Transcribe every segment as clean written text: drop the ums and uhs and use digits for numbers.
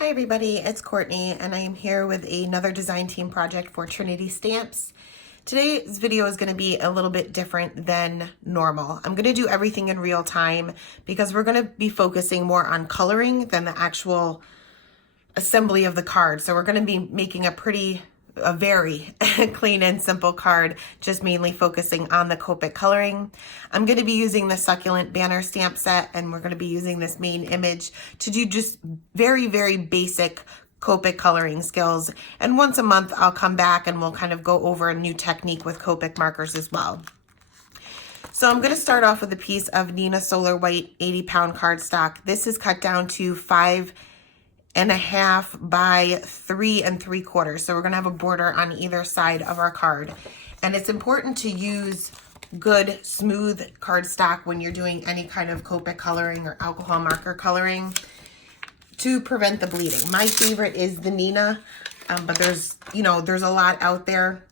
Hi everybody, it's Courtney and I am here with another design team project for Trinity Stamps. Today's video is going to be a little bit different than normal. I'm going to do everything in real time because we're going to be focusing more on coloring than the actual assembly of the card. So we're going to be making a very clean and simple card, just mainly focusing on the Copic coloring. I'm going to be using the Succulent banner stamp set, and we're going to be using this main image to do just very, very basic Copic coloring skills. And once a month, I'll come back and we'll kind of go over a new technique with Copic markers as well. So I'm going to start off with a piece of Nina Solar White 80-pound cardstock. This is cut down to 5.5 by 3 3/4. So we're going to have a border on either side of our card. And it's important to use good, smooth cardstock when you're doing any kind of Copic coloring or alcohol marker coloring to prevent the bleeding. My favorite is the Nina, but there's a lot out there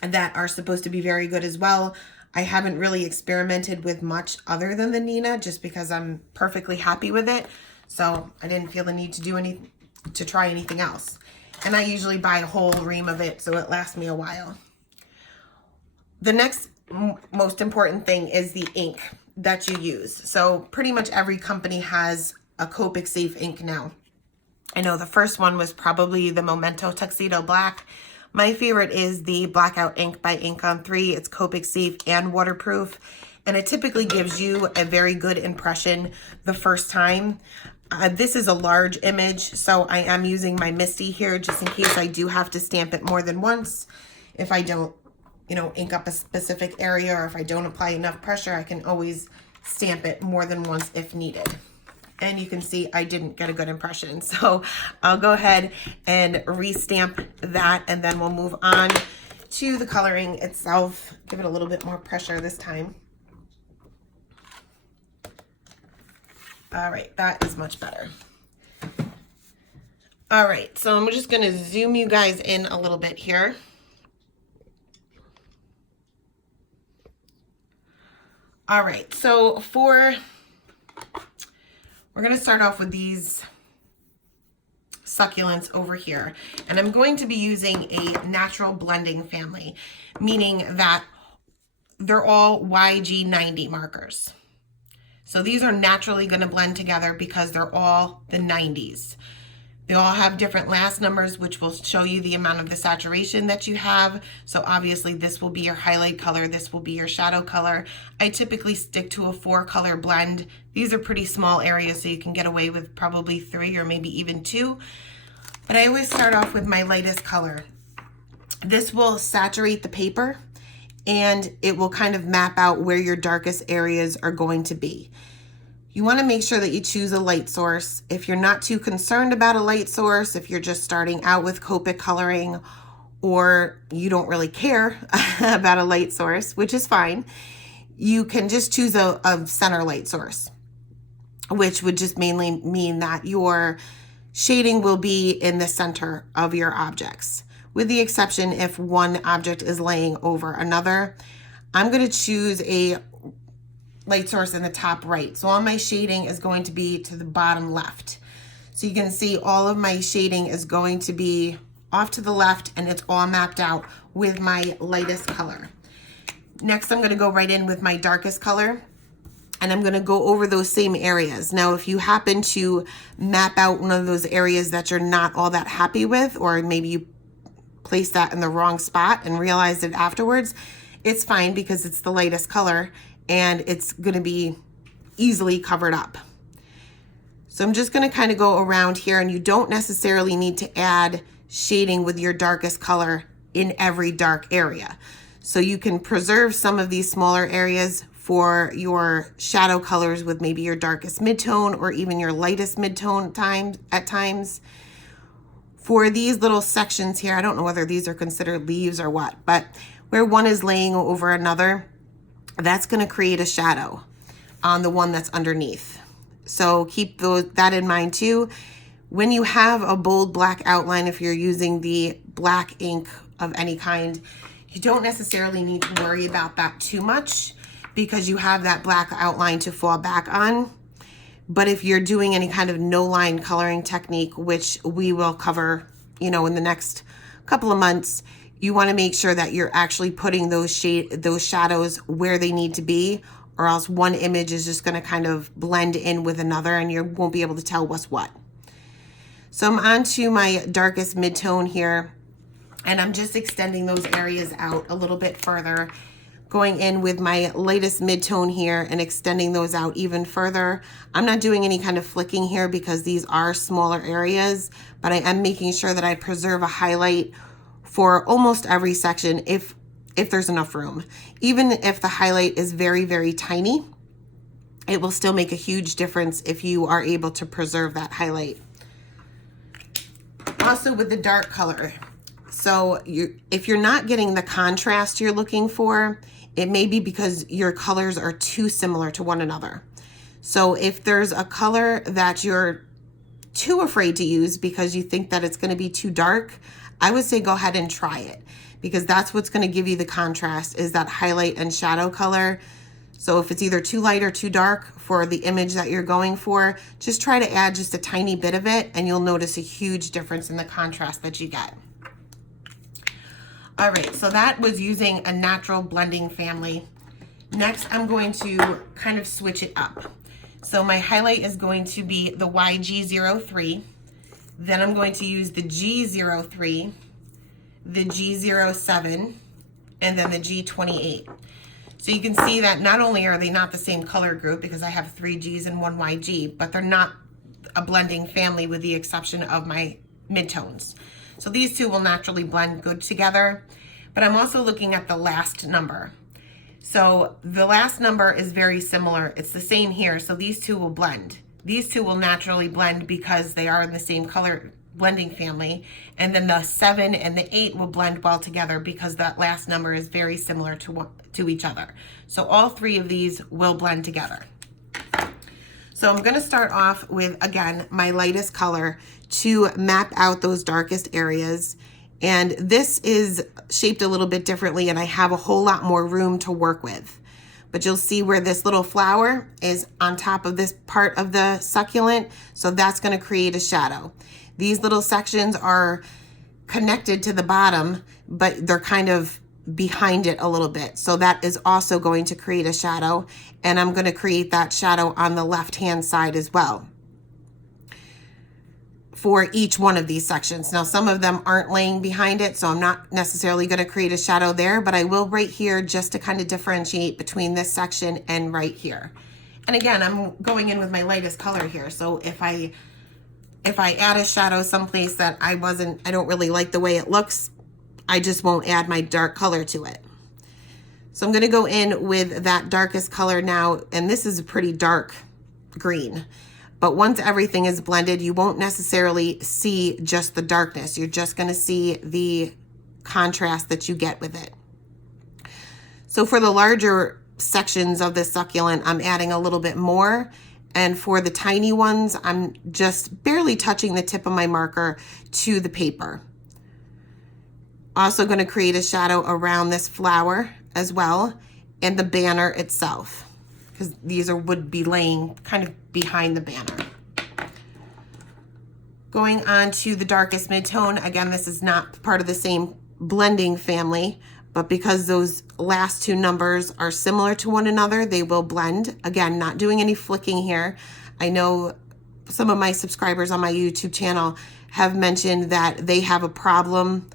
that are supposed to be very good as well. I haven't really experimented with much other than the Nina just because I'm perfectly happy with it. So I didn't feel the need to try anything else. And I usually buy a whole ream of it so it lasts me a while. The next most important thing is the ink that you use. So pretty much every company has a Copic safe ink now. I know the first one was probably the Memento Tuxedo Black. My favorite is the Blackout ink by Ink on 3. It's Copic safe and waterproof, and it typically gives you a very good impression the first time. This is a large image, so I am using my Misty here just in case I do have to stamp it more than once. If I don't, ink up a specific area, or if I don't apply enough pressure, I can always stamp it more than once if needed. And you can see I didn't get a good impression, so I'll go ahead and restamp that, and then we'll move on to the coloring itself. Give it a little bit more pressure this time. All right, that is much better. All right, so I'm just gonna zoom you guys in a little bit here. All right, so we're gonna start off with these succulents over here. And I'm going to be using a natural blending family, meaning that they're all YG90 markers. So these are naturally going to blend together because they're all the 90s. They all have different last numbers, which will show you the amount of the saturation that you have. So obviously this will be your highlight color. This will be your shadow color. I typically stick to a 4-color blend. These are pretty small areas, so you can get away with probably 3 or maybe even 2. But I always start off with my lightest color. This will saturate the paper, and it will kind of map out where your darkest areas are going to be. You want to make sure that you choose a light source. If you're not too concerned about a light source, if you're just starting out with Copic coloring, or you don't really care about a light source, which is fine, you can just choose a center light source, which would just mainly mean that your shading will be in the center of your objects, with the exception if one object is laying over another. I'm going to choose a light source in the top right. So all my shading is going to be to the bottom left. So you can see all of my shading is going to be off to the left, and it's all mapped out with my lightest color. Next, I'm going to go right in with my darkest color, and I'm going to go over those same areas. Now, if you happen to map out one of those areas that you're not all that happy with, or maybe you place that in the wrong spot and realize it afterwards, it's fine because it's the lightest color and it's going to be easily covered up. So I'm just going to kind of go around here, and you don't necessarily need to add shading with your darkest color in every dark area. So you can preserve some of these smaller areas for your shadow colors with maybe your darkest midtone or even your lightest midtone at times. For these little sections here, I don't know whether these are considered leaves or what, but where one is laying over another, that's going to create a shadow on the one that's underneath. So keep that in mind too. When you have a bold black outline, if you're using the black ink of any kind, you don't necessarily need to worry about that too much because you have that black outline to fall back on. But if you're doing any kind of no line coloring technique, which we will cover, you know, in the next couple of months, you want to make sure that you're actually putting those shadows where they need to be, or else one image is just going to kind of blend in with another and you won't be able to tell what's what. So I'm on to my darkest mid-tone here, and I'm just extending those areas out a little bit further, going in with my lightest mid-tone here and extending those out even further. I'm not doing any kind of flicking here because these are smaller areas, but I am making sure that I preserve a highlight for almost every section if there's enough room. Even if the highlight is very, very tiny, it will still make a huge difference if you are able to preserve that highlight. Also with the dark color, so if you're not getting the contrast you're looking for, it may be because your colors are too similar to one another. So if there's a color that you're too afraid to use because you think that it's going to be too dark, I would say go ahead and try it, because that's what's going to give you the contrast, is that highlight and shadow color. So if it's either too light or too dark for the image that you're going for, just try to add just a tiny bit of it and you'll notice a huge difference in the contrast that you get. All right, so that was using a natural blending family. Next, I'm going to kind of switch it up. So my highlight is going to be the YG03. Then I'm going to use the G03, the G07, and then the G28. So you can see that not only are they not the same color group, because I have 3 Gs and 1 YG, but they're not a blending family with the exception of my midtones. So these two will naturally blend good together, but I'm also looking at the last number. So the last number is very similar. It's the same here, so these two will blend. These two will naturally blend because they are in the same color blending family, and then the 7 and the 8 will blend well together because that last number is very similar to each other. So all 3 of these will blend together. So I'm going to start off with, again, my lightest color to map out those darkest areas. And this is shaped a little bit differently, and I have a whole lot more room to work with. But you'll see where this little flower is on top of this part of the succulent, so that's going to create a shadow. These little sections are connected to the bottom, but they're kind of behind it a little bit. So that is also going to create a shadow, and I'm going to create that shadow on the left-hand side as well for each one of these sections. Now, some of them aren't laying behind it, so I'm not necessarily going to create a shadow there, but I will right here just to kind of differentiate between this section and right here. And again, I'm going in with my lightest color here. So if I add a shadow someplace that I don't really like the way it looks, I just won't add my dark color to it. So I'm going to go in with that darkest color now, and this is a pretty dark green. But once everything is blended, you won't necessarily see just the darkness. You're just going to see the contrast that you get with it. So for the larger sections of this succulent, I'm adding a little bit more. And for the tiny ones, I'm just barely touching the tip of my marker to the paper. Also going to create a shadow around this flower as well, and the banner itself, because these would be laying kind of behind the banner. Going on to the darkest mid-tone, again, this is not part of the same blending family, but because those last 2 numbers are similar to one another, they will blend. Again, not doing any flicking here. I know some of my subscribers on my YouTube channel have mentioned that they have a problem,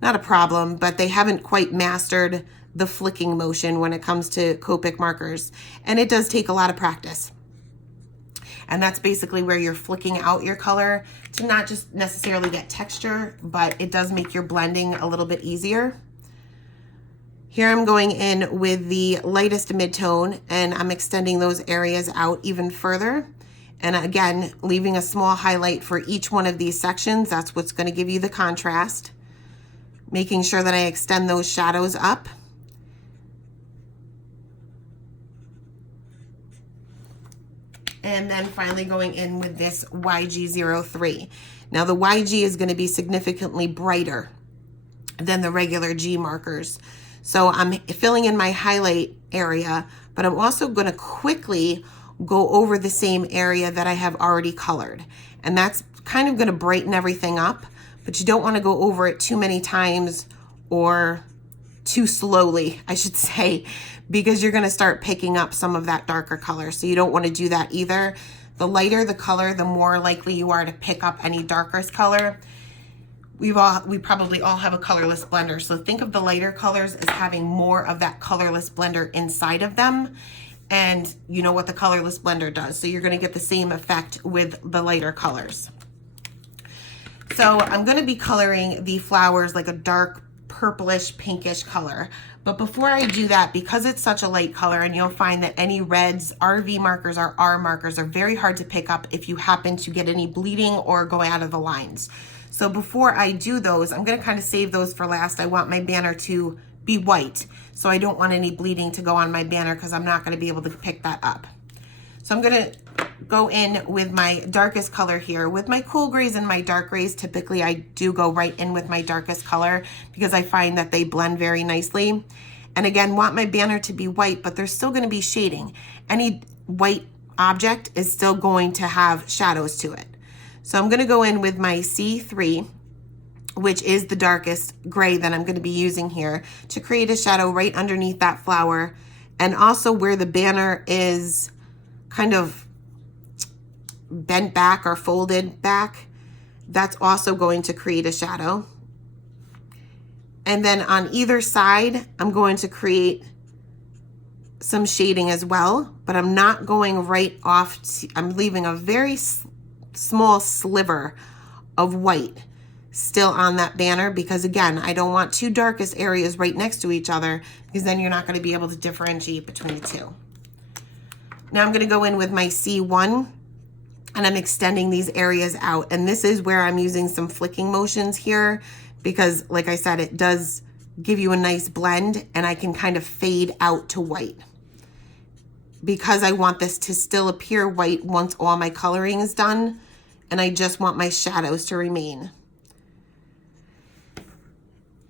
not a problem, but they haven't quite mastered the flicking motion when it comes to Copic markers. And it does take a lot of practice. And that's basically where you're flicking out your color to not just necessarily get texture, but it does make your blending a little bit easier. Here I'm going in with the lightest mid-tone, and I'm extending those areas out even further. And again, leaving a small highlight for each one of these sections. That's what's going to give you the contrast. Making sure that I extend those shadows up. And then finally going in with this YG03. Now the YG is going to be significantly brighter than the regular G markers. So I'm filling in my highlight area, but I'm also going to quickly go over the same area that I have already colored. And that's kind of going to brighten everything up, but you don't want to go over it too many times or too slowly, I should say, because you're going to start picking up some of that darker color. So you don't want to do that either. The lighter the color, the more likely you are to pick up any darker color. We probably all have a colorless blender. So think of the lighter colors as having more of that colorless blender inside of them. And you know what the colorless blender does. So you're going to get the same effect with the lighter colors. So I'm going to be coloring the flowers like a dark purplish pinkish color. But before I do that, because it's such a light color, and you'll find that any reds, RV markers or R markers are very hard to pick up if you happen to get any bleeding or go out of the lines. So before I do those, I'm going to kind of save those for last. I want my banner to be white, so I don't want any bleeding to go on my banner because I'm not going to be able to pick that up. So I'm going to go in with my darkest color here. With my cool grays and my dark grays, typically I do go right in with my darkest color because I find that they blend very nicely. And again, want my banner to be white, but there's still going to be shading. Any white object is still going to have shadows to it. So I'm going to go in with my C3, which is the darkest gray that I'm going to be using here, to create a shadow right underneath that flower, and also where the banner is kind of bent back or folded back. That's also going to create a shadow. And then on either side, I'm going to create some shading as well, but I'm not going right off. I'm leaving a very small sliver of white still on that banner because, again, I don't want two darkest areas right next to each other because then you're not going to be able to differentiate between the two. Now I'm going to go in with my C1 and I'm extending these areas out. And this is where I'm using some flicking motions here because, like I said, it does give you a nice blend, and I can kind of fade out to white because I want this to still appear white once all my coloring is done, and I just want my shadows to remain.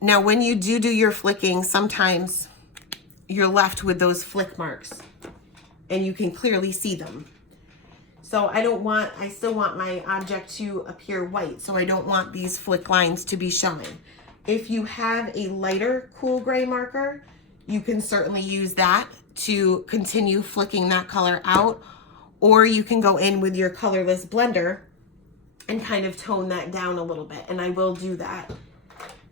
Now, when you do your flicking, sometimes you're left with those flick marks and you can clearly see them. So I still want my object to appear white, so I don't want these flick lines to be showing. If you have a lighter cool gray marker, you can certainly use that to continue flicking that color out, or you can go in with your colorless blender and kind of tone that down a little bit. And I will do that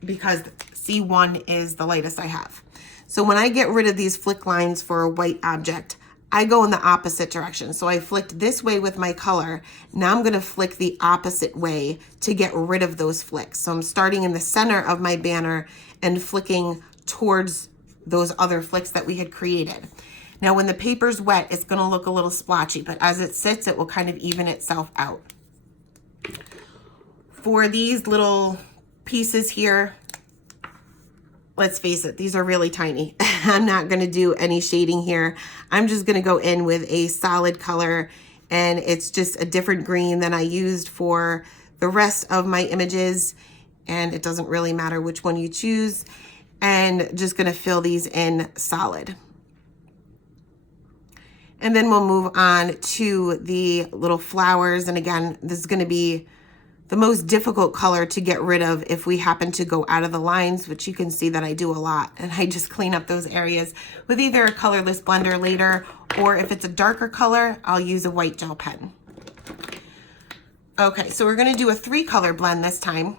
because C1 is the lightest I have. So when I get rid of these flick lines for a white object, I go in the opposite direction. So I flicked this way with my color. Now I'm going to flick the opposite way to get rid of those flicks. So I'm starting in the center of my banner and flicking towards those other flicks that we had created. Now when the paper's wet, it's going to look a little splotchy, but as it sits, it will kind of even itself out. For these little pieces here, let's face it, these are really tiny. I'm not going to do any shading here. I'm just going to go in with a solid color, and it's just a different green than I used for the rest of my images, and it doesn't really matter which one you choose. And just going to fill these in solid. And then we'll move on to the little flowers. And again, this is going to be the most difficult color to get rid of if we happen to go out of the lines, which you can see that I do a lot. And I just clean up those areas with either a colorless blender later, or if it's a darker color, I'll use a white gel pen. Okay, so we're going to do a 3-color blend this time,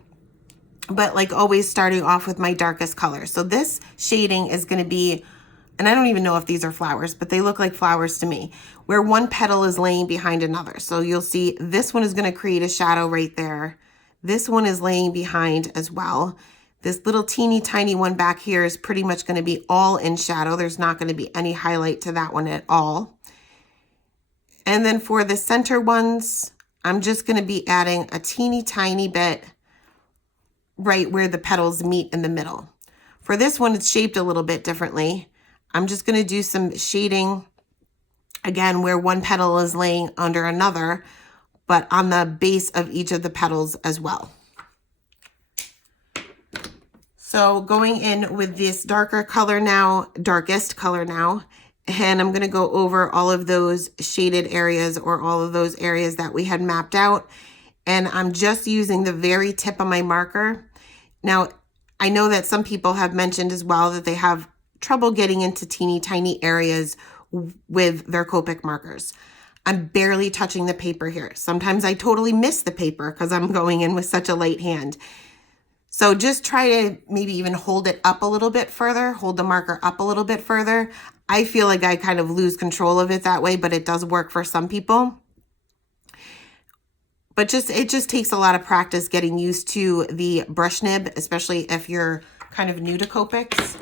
but like always, starting off with my darkest color. So this shading is going to be, and I don't even know if these are flowers, but they look like flowers to me, where one petal is laying behind another. So you'll see this one is going to create a shadow right there. This one is laying behind as well. This little teeny tiny one back here is pretty much going to be all in shadow. There's not going to be any highlight to that one at all. And then for the center ones, I'm just going to be adding a teeny tiny bit right where the petals meet in the middle. For this one, it's shaped a little bit differently. I'm just going to do some shading, again, where one petal is laying under another, but on the base of each of the petals as well. So going in with this darker color now, darkest color now, And I'm going to go over all of those shaded areas or all of those areas that we had mapped out. And I'm just using the very tip of my marker. Now, I know that some people have mentioned as well that they have trouble getting into teeny tiny areas with their Copic markers. I'm barely touching the paper here. Sometimes I totally miss the paper because I'm going in with such a light hand. So just try to maybe even hold it up a little bit further, hold the marker up a little bit further. I feel like I kind of lose control of it that way, but it does work for some people. But it just takes a lot of practice getting used to the brush nib, especially if you're kind of new to Copics.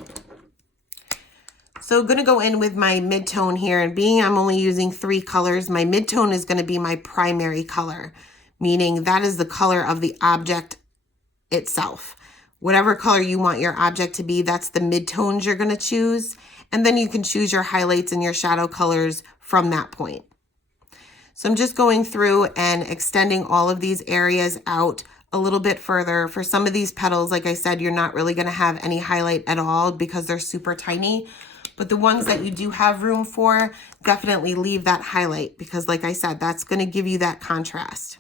So I'm going to go in with my mid-tone here, and being I'm only using 3 colors, my mid-tone is going to be my primary color, meaning that is the color of the object itself. Whatever color you want your object to be, that's the mid-tones you're going to choose. And then you can choose your highlights and your shadow colors from that point. So I'm just going through and extending all of these areas out a little bit further. For some of these petals, like I said, you're not really going to have any highlight at all because they're super tiny. But the ones that you do have room for, definitely leave that highlight because, like I said, that's going to give you that contrast.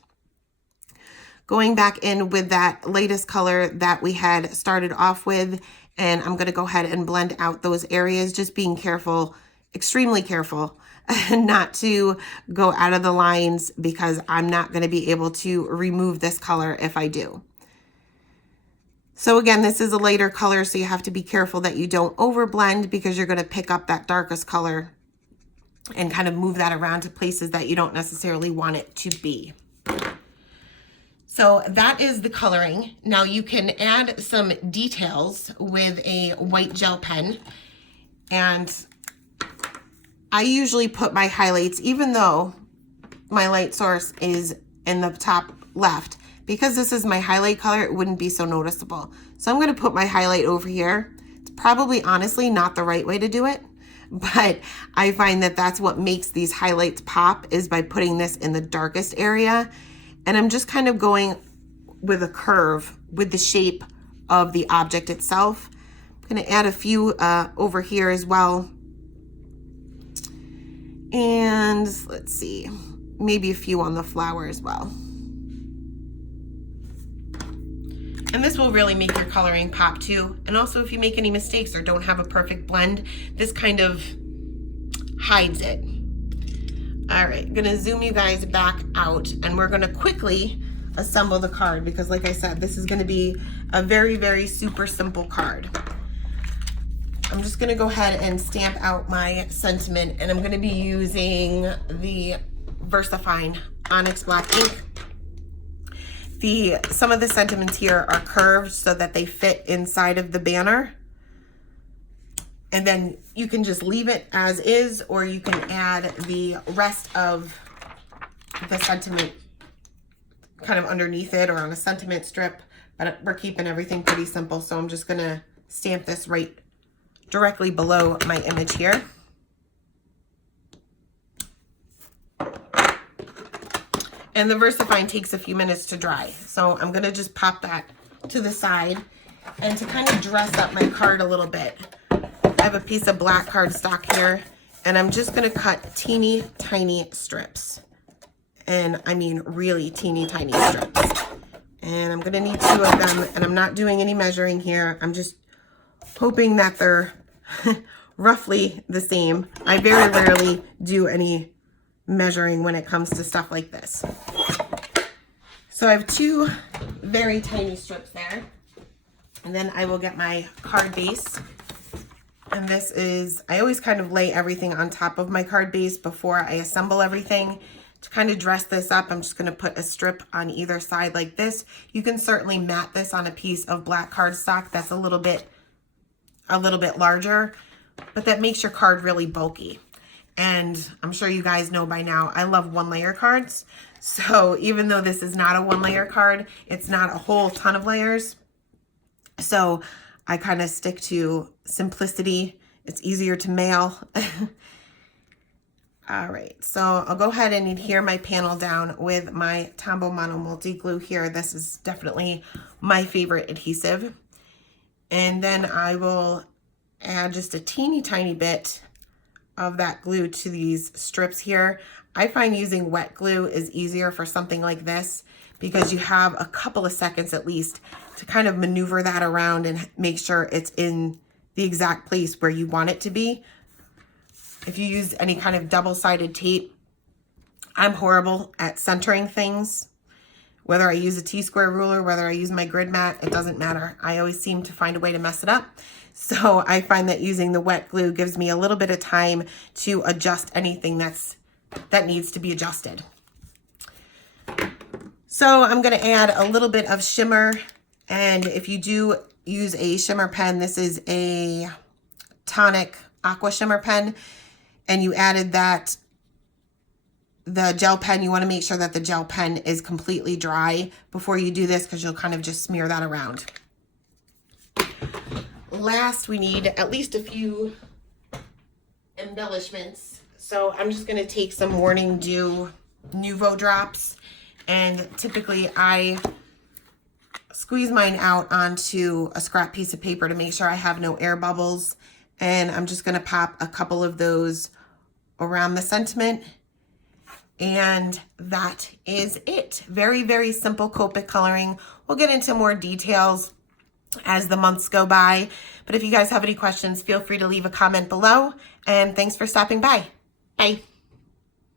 Going back in with that latest color that we had started off with, and I'm going to go ahead and blend out those areas, just being careful, extremely careful, not to go out of the lines because I'm not going to be able to remove this color if I do. So again, this is a lighter color, so you have to be careful that you don't overblend because you're going to pick up that darkest color and kind of move that around to places that you don't necessarily want it to be. So that is the coloring. Now you can add some details with a white gel pen. And I usually put my highlights, even though my light source is in the top left, because this is my highlight color, it wouldn't be so noticeable. So I'm going to put my highlight over here. It's probably honestly not the right way to do it, but I find that that's what makes these highlights pop, is by putting this in the darkest area. And I'm just kind of going with a curve with the shape of the object itself. I'm going to add a few over here as well. And let's see, maybe a few on the flower as well. And this will really make your coloring pop too. And also if you make any mistakes or don't have a perfect blend, this kind of hides it. All right, I'm gonna zoom you guys back out and we're gonna quickly assemble the card because like I said, this is gonna be a very, very super simple card. I'm just gonna go ahead and stamp out my sentiment, and I'm gonna be using the VersaFine Onyx Black ink. Some of the sentiments here are curved so that they fit inside of the banner. And then you can just leave it as is, or you can add the rest of the sentiment kind of underneath it or on a sentiment strip. But we're keeping everything pretty simple, so I'm just gonna stamp this right directly below my image here. And the VersaFine takes a few minutes to dry. So I'm gonna just pop that to the side. And to kind of dress up my card a little bit, I have a piece of black cardstock here, and I'm just gonna cut teeny tiny strips. And I mean really teeny tiny strips. And I'm gonna need 2 of them, and I'm not doing any measuring here. I'm just hoping that they're roughly the same. I very rarely do any measuring when it comes to stuff like this. So I have 2 very tiny strips there. And then I will get my card base. And this is, I always kind of lay everything on top of my card base before I assemble everything. To kind of dress this up, I'm just going to put a strip on either side like this. You can certainly mat this on a piece of black cardstock that's a little bit larger, but that makes your card really bulky. And I'm sure you guys know by now, I love 1-layer cards. So even though this is not a 1-layer card, it's not a whole ton of layers. So I kind of stick to simplicity. It's easier to mail. All right, so I'll go ahead and adhere my panel down with my Tombow Mono Multi Glue here. This is definitely my favorite adhesive. And then I will add just a teeny tiny bit of that glue to these strips here. I find using wet glue is easier for something like this because you have a couple of seconds at least to kind of maneuver that around and make sure it's in the exact place where you want it to be. If you use any kind of double-sided tape, I'm horrible at centering things. Whether I use a T-square ruler, whether I use my grid mat, it doesn't matter. I always seem to find a way to mess it up. So I find that using the wet glue gives me a little bit of time to adjust anything that needs to be adjusted. So I'm going to add a little bit of shimmer, and if you do use a shimmer pen, this is a Tonic Aqua Shimmer pen, and you added the gel pen, you want to make sure that the gel pen is completely dry before you do this because you'll kind of just smear that around. Last, we need at least a few embellishments. So I'm just going to take some Morning Dew Nuvo drops, and typically I squeeze mine out onto a scrap piece of paper to make sure I have no air bubbles, and I'm just going to pop a couple of those around the sentiment, and that is it. Very, very simple Copic coloring. We'll get into more details as the months go by, but if you guys have any questions, feel free to leave a comment below, and thanks for stopping by. Bye.